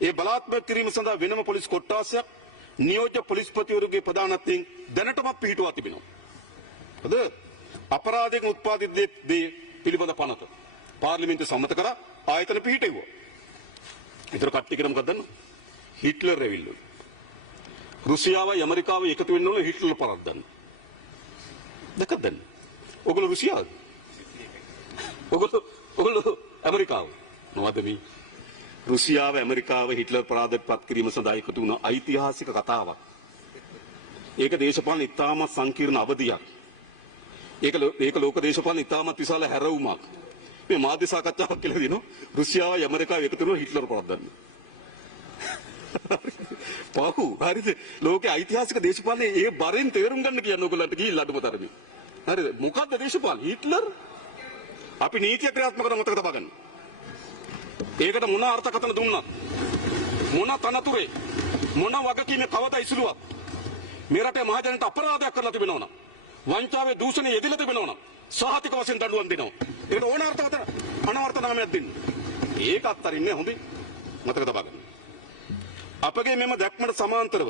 ඒ බලාත්මක කිරීම සඳහා වෙනම පොලිස් කොට්ටාසයක් නියෝජ්‍ය පොලිස්පතිවරුගේ ප්‍රධානත්වයෙන් දැනටමත් පිහිටුවා තිබෙනවා. අද අපරාධයෙන් උත්පාදිත දේ පිළිබඳ පනත පාර්ලිමේන්තුව සම්මත කරා ආයතන පිහිටුවා. ඒතර කට්ටියකට මොකක්ද දන්නවද? හිට්ලර් ඇවිල්ලා. රුසියාවයි ඇමරිකාවයි එකතු වෙන්න ඕන හිට්ලර් පරද්දන්න. දැකද? ඔගොල්ලෝ රුසියාවද? ඔගොල්ලෝ ඇමරිකාව. මොනවද මේ? රුසියාව ඇමරිකාව හිට්ලර් පරාදයට පත් කිරීම සඳහා එකතු වුණ ඓතිහාසික කතාවක්. ඒක දේශපාලන ඉතාමත් සංකීර්ණ අවධියක්. ඒක ලෝක දේශපාලන ඉතාමත් විශාල හැරවුමක්. මේ මාධ්‍ය සාකච්ඡාවක් කියලා දිනු රුසියාවයි ඇමරිකාව එකතු වෙන හිට්ලර් පරද්දන්න. පහු හරිද? ලෝකේ ඓතිහාසික දේශපාලනේ ඒ බරෙන් තේරුම් ගන්න කියන්නේ ඔයගොල්ලන්ට ගිහිල්ලා අඩුම තරමේ. හරිද? මොකද්ද දේශපාලන? හිට්ලර් අපි නීතිය ක්‍රියාත්මක කරන මතක තබා ගන්න. ඒකට මොන අර්ථකථන දුන්නත් මොන තනතුරේ මොන වගකීමේ කවදා ඉසුරුවක් මේ රටේ මහජනට අපරාධයක් කරලා තිබෙනවා නම් වංචාවේ දූෂණයේ යෙදලා තිබෙනවා නම් සහතික වශයෙන් දඬුවම් දෙනවා. ඒකට ඕන අර්ථකථන අනවර්ථ නාමයක් දෙන්න. ඒක අත්තරින්නේ හොඳයි. මතක තබා ගන්න. අපගේ මෙම දැක්මට සමාන්තරව